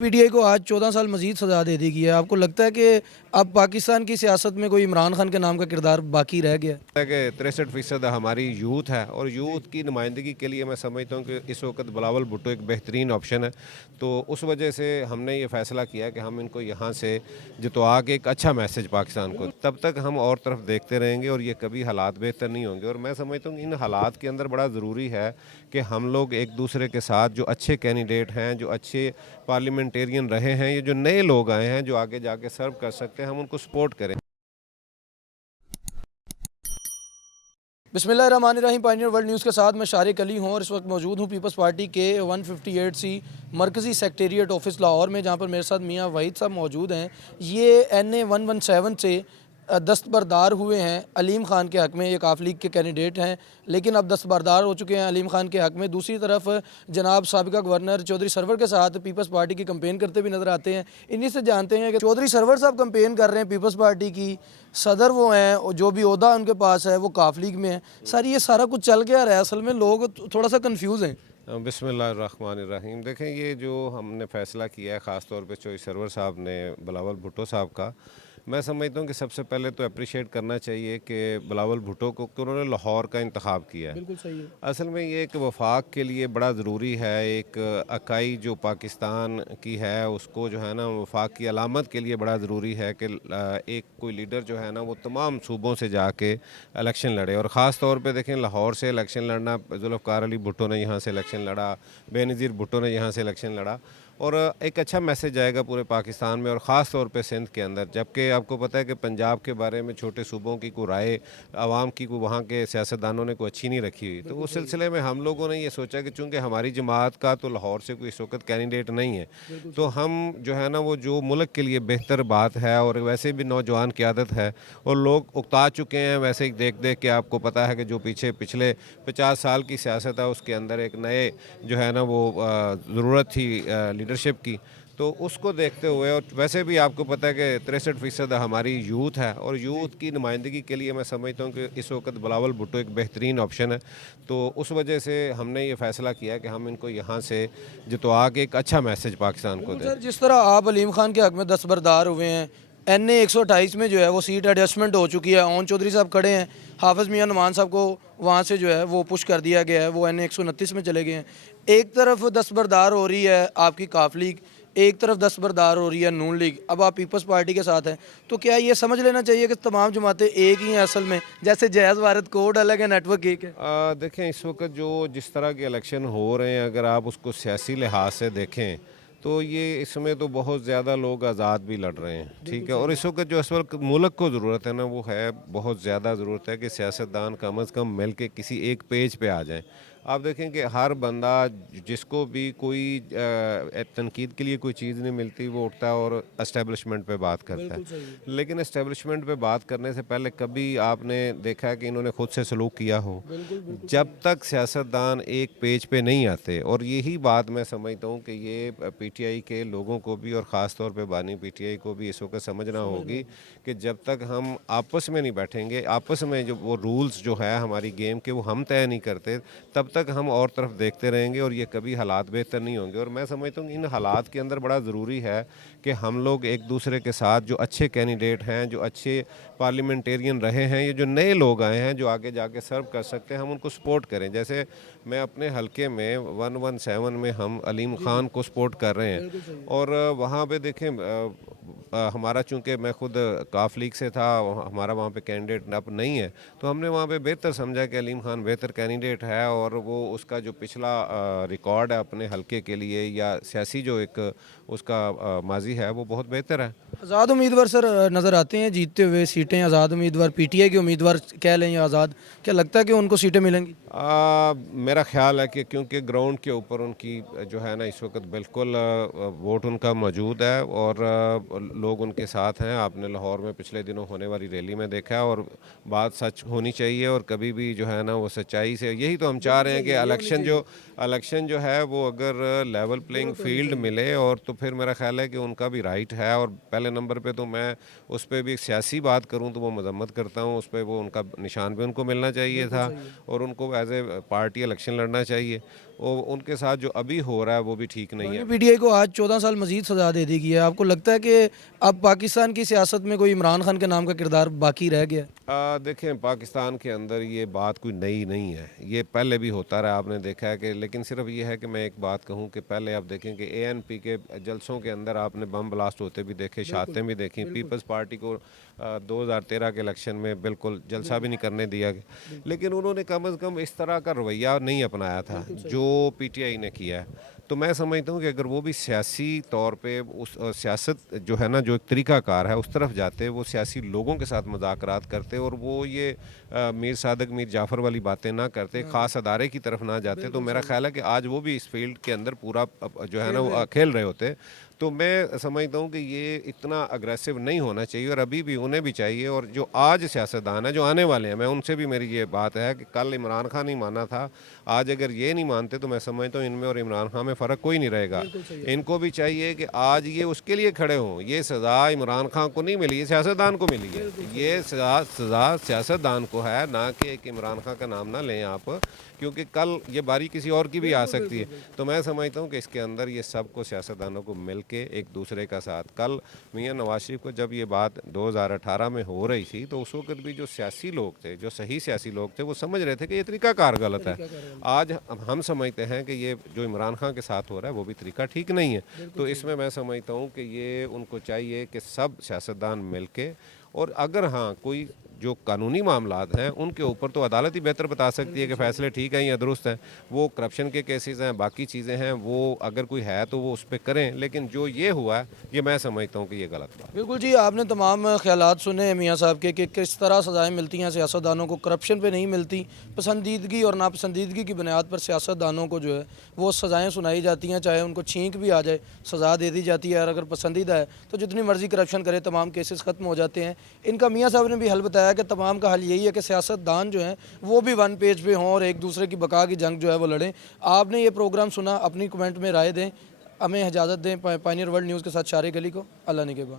PTI को आज 14 साल मजीद सजा दे दी गई है। आपको लगता है कि अब पाकिस्तान की सियासत में कोई इमरान खान के नाम का किरदार बाकी रह गया है? कि 63% हमारी यूथ है और यूथ की नुमाइंदगी के लिए मैं समझता हूँ कि इस वक्त बिलावल भुट्टो एक बेहतरीन ऑप्शन है। तो उस वजह से हमने ये फ़ैसला किया कि हम इनको यहाँ से जितवा के एक अच्छा मैसेज पाकिस्तान को, तब तक हम और तरफ देखते रहेंगे और ये कभी हालात बेहतर नहीं होंगे। और मैं समझता हूँ इन हालात के अंदर बड़ा ज़रूरी है कि हम लोग एक दूसरे के साथ जो अच्छे कैंडिडेट हैं, जो अच्छे पार्लियामेंटेरियन रहे हैं, ये जो नए लोग आए हैं जो आगे जाके सर्व कर सकते हैं, हम उनको सपोर्ट करें। बिस्मिल्लाहिर्रहमानिर्रहीम। पायनियर वर्ल्ड न्यूज़ के साथ मैं शारिक अली हूँ और इस वक्त मौजूद हूँ पीपल्स पार्टी के 158C मरकज़ी सेक्रेटेरिएट ऑफिस लाहौर में, जहाँ पर मेरे साथ मियाँ वहीद साहब मौजूद हैं। ये NA 117 से दस्तबरदार हुए हैं अलीम ख़ान के हक़ में। ये काफ लीग के कैंडिडेट हैं लेकिन अब दस्तबरदार हो चुके हैं अलीम ख़ान के हक़ में। दूसरी तरफ जनाब साबिका गवर्नर चौधरी सरवर के साथ पीपल्स पार्टी की कंपेन करते भी नज़र आते हैं। इन्हीं से जानते हैं कि चौधरी सरवर साहब कंपेन कर रहे हैं पीपल्स पार्टी की, सदर वो हैं और जो भी ओहदा उनके पास है वो काफ लीग में है। सर, ये सारा कुछ चल क्या रहा है? असल में लोग थोड़ा सा कन्फ्यूज़ हैं। बिस्मिल्लाहिर्रहमानिर्रहीम। देखें, ये जो हमने फ़ैसला किया है ख़ास तौर पे चौधरी सरवर साहब ने बिलावल भुट्टो साहब का, मैं समझता हूँ कि सबसे पहले तो अप्रिशिएट करना चाहिए कि बिलावल भुट्टो को कि उन्होंने लाहौर का इंतखाब किया है। बिल्कुल सही है। असल में ये एक वफाक के लिए बड़ा ज़रूरी है, एक अकाई जो पाकिस्तान की है उसको जो है ना वफाक की अलामत के लिए बड़ा ज़रूरी है कि एक कोई लीडर जो है ना वो तमाम सूबों से जाके इलेक्शन लड़े। और ख़ास तौर पे देखें, लाहौर से इलेक्शन लड़ना, जुल्फ़िकार अली भुट्टो ने यहाँ से इलेक्शन लड़ा, बेनज़ीर भुट्टो ने यहाँ से इलेक्शन लड़ा, और एक अच्छा मैसेज जाएगा पूरे पाकिस्तान में और ख़ास तौर पे सिंध के अंदर। जबकि आपको पता है कि पंजाब के बारे में छोटे सूबों की कोई राय आवाम की कोई वहाँ के सियासतदानों ने कोई अच्छी नहीं रखी हुई। तो उस सिलसिले में हम लोगों ने ये सोचा कि चूँकि हमारी जमात का तो लाहौर से कोई इस वक्त कैंडिडेट नहीं है, तो हम जो है ना वो जो मुल्क के लिए बेहतर बात है, और वैसे भी नौजवान क़यादत है और लोग उकता चुके हैं वैसे ही देख देख के। आपको पता है कि जो पिछले 50 साल की सियासत है उसके अंदर एक नए जो है ना वो ज़रूरत थी लीडरशिप की, तो उसको देखते हुए, और वैसे भी आपको पता है कि 63% हमारी यूथ है और यूथ की नुमाइंदगी के लिए मैं समझता हूँ कि इस वक्त बिलावल भुट्टो एक बेहतरीन ऑप्शन है। तो उस वजह से हमने ये फ़ैसला किया कि हम इनको यहाँ से जितवा के एक अच्छा मैसेज पाकिस्तान को दें। सर, जिस तरह आप अलीम खान के हक़ में दस्तबरदार हुए हैं, NA 128 में जो है वो सीट एडजस्टमेंट हो चुकी है। ओन चौधरी साहब खड़े हैं, हाफिज़ मियां नुमान साहब को वहाँ से जो है वो पुश कर दिया गया है, वो NA 129 में चले गए हैं। एक तरफ दस्तबरदार हो रही है आपकी काफ लीग, एक तरफ दस्तबरदार हो रही है नून लीग। अब आप पीपल्स पार्टी के साथ हैं, तो क्या ये समझ लेना चाहिए कि तमाम जमातें एक ही हैं असल में, जैसे जैज़ भारत कोड अलग है, नेटवर्क एक है? देखें, इस वक्त जो जिस तरह के इलेक्शन हो रहे हैं, अगर आप उसको सियासी लिहाज से देखें तो ये इसमें तो बहुत ज़्यादा लोग आज़ाद भी लड़ रहे हैं, ठीक है। और इस वक्त जो इस वक्त मुल्क को ज़रूरत है ना वो है, बहुत ज़्यादा ज़रूरत है कि सियासतदान कम अज़ कम मिल के किसी एक पेज पे आ जाएं। आप देखें कि हर बंदा जिसको भी कोई तनकीद के लिए कोई चीज़ नहीं मिलती, वो उठता है और एस्टेब्लिशमेंट पे बात करता है। लेकिन एस्टेब्लिशमेंट पे बात करने से पहले कभी आपने देखा है कि इन्होंने खुद से सलूक किया हो? जब तक सियासतदान एक पेज पे नहीं आते, और यही बात मैं समझता हूँ कि ये पीटीआई के लोगों को भी और ख़ास तौर पे बानी पीटीआई को भी इस वक्त समझना होगी कि जब तक हम आपस में नहीं बैठेंगे, आपस में जो वो रूल्स जो है हमारी गेम के वो हम तय नहीं करते, तब तक हम और तरफ देखते रहेंगे और ये कभी हालात बेहतर नहीं होंगे। और मैं समझता हूँ इन हालात के अंदर बड़ा ज़रूरी है कि हम लोग एक दूसरे के साथ जो अच्छे कैंडिडेट हैं, जो अच्छे पार्लियामेंटेरियन रहे हैं, ये जो नए लोग आए हैं जो आगे जाके सर्व कर सकते हैं, हम उनको सपोर्ट करें। जैसे मैं अपने हलके में 117 में हम अलीम ख़ान को सपोर्ट कर रहे हैं, और वहाँ पे देखें हमारा चूँकि मैं खुद काफ लीग से था, हमारा वहाँ पे कैंडिडेट अब नहीं है, तो हमने वहाँ पे बेहतर समझा कि अलीम ख़ान बेहतर कैंडिडेट है, और वो उसका जो पिछला रिकॉर्ड है अपने हलके के लिए या सियासी जो एक उसका माजी है वो बहुत बेहतर है। आज़ाद उम्मीदवार सर नज़र आते हैं जीतते हुए सीटें। आज़ाद उम्मीदवार पीटीआई के उम्मीदवार कह लें या आज़ाद, क्या लगता है कि उनको सीटें मिलेंगी? मेरा ख्याल है कि क्योंकि ग्राउंड के ऊपर उनकी जो है ना इस वक्त बिल्कुल वोट उनका मौजूद है और लोग उनके साथ हैं। आपने लाहौर में पिछले दिनों होने वाली रैली में देखा है, और बात सच होनी चाहिए और कभी भी जो है ना वो सच्चाई से, यही तो हम चाह रहे हैं कि इलेक्शन जो है वो अगर लेवल प्लेइंग फील्ड मिले, और तो फिर मेरा ख्याल है कि उनका भी राइट है। और पहले नंबर पे तो मैं उस पर भी सियासी बात करूं तो वो मजम्मत करता हूं, उस पर वो उनका निशान भी उनको मिलना चाहिए था और उनको एज ए पार्टी इलेक्शन लड़ना चाहिए। और उनके साथ जो अभी हो रहा है वो भी ठीक नहीं है। पीटीआई को आज 14 साल मजीद सजा दे दी गई है। आपको लगता है कि अब पाकिस्तान की सियासत में कोई इमरान खान के नाम का किरदार बाकी रह गया? देखें, पाकिस्तान के अंदर ये बात कोई नई नहीं है, ये पहले भी होता रहा, आपने देखा है कि, लेकिन सिर्फ ये है कि मैं एक बात कहूँ कि पहले आप देखें कि एएनपी के जलसों के अंदर आपने बम ब्लास्ट होते भी देखे, शहादतें भी देखी। पीपल्स पार्टी को 2013 के इलेक्शन में बिल्कुल जलसा भी नहीं करने दिया गया, लेकिन उन्होंने कम अज़ कम इस तरह का रवैया नहीं अपनाया था जो पीटीआई ने किया है। तो मैं समझता हूँ कि अगर वो भी सियासी तौर पे उस सियासत जो है ना, जो एक तरीक़ाकार है, उस तरफ जाते, वो सियासी लोगों के साथ मुज़ाकरात करते और वो ये मीर सादक मीर जाफ़र वाली बातें ना करते, ख़ास अदारे की तरफ ना जाते, तो मेरा ख़्याल है कि आज वो भी इस फील्ड के अंदर पूरा जो है ना वो खेल रहे होते। तो मैं समझता हूँ कि ये इतना अग्रेसिव नहीं होना चाहिए और अभी भी उन्हें भी चाहिए। और जो आज सियासतदान है, जो आने वाले हैं, मैं उनसे भी मेरी ये बात है कि कल इमरान खान नहीं माना था, आज अगर ये नहीं मानते तो मैं समझता हूँ इनमें और इमरान खान में फ़र्क कोई नहीं रहेगा। इनको भी चाहिए कि आज ये उसके लिए खड़े हों। ये सज़ा इमरान खान को नहीं मिली, ये सियासतदान को मिली है। ये सज़ा सियासतदान को है, ना कि एक इमरान खान का नाम ना लें आप, क्योंकि कल ये बारी किसी और की भी आ सकती है। तो मैं समझता हूँ कि इसके अंदर ये सबको सियासतदानों को मिल के एक दूसरे का साथ, कल मियां नवाज शरीफ को जब ये बात 2018 में हो रही थी तो उस वक्त भी जो सियासी लोग थे, जो सही सियासी लोग थे, वो समझ रहे थे कि ये तरीक़ाकार गलत है। आज हम समझते हैं कि ये जो इमरान खान के साथ हो रहा है वो भी तरीका ठीक नहीं है। तो इसमें मैं समझता हूँ कि ये उनको चाहिए कि सब सियासतदान मिल के, और अगर हाँ कोई जो कानूनी मामलात हैं उनके ऊपर तो अदालत ही बेहतर बता सकती है कि फ़ैसले ठीक हैं या दुरुस्त हैं। वो करप्शन के केसेस हैं, बाकी चीज़ें हैं, वो अगर कोई है तो वो उस पर करें, लेकिन जो ये हुआ है ये मैं समझता हूँ कि ये गलत बात। बिल्कुल जी, आपने तमाम ख्यालात सुने मियाँ साहब के कि किस तरह सज़ाएँ मिलती हैं सियासतदानों को, करप्शन पे नहीं मिलती, पसंदीदगी और नापसंदीदगी की बुनियाद पर सियासतदानों को जो है वो सज़ाएँ सुनाई जाती हैं, चाहे उनको छींक भी आ जाए सज़ा दे दी जाती है, और अगर पसंदीदा है तो जितनी मर्ज़ी करप्शन करे तमाम केसेस ख़त्म हो जाते हैं। इनका मियाँ साहब ने भी हल बताया कि तमाम का हल यही है कि सियासतदान जो हैं वो भी वन पेज पे हों और एक दूसरे की बका की जंग जो है वो लड़ें। आपने ये प्रोग्राम सुना, अपनी कमेंट में राय दें, हमें इजाज़त दें। पायनियर वर्ल्ड न्यूज़ के साथ शारिक अली को अल्लाह निगहबान।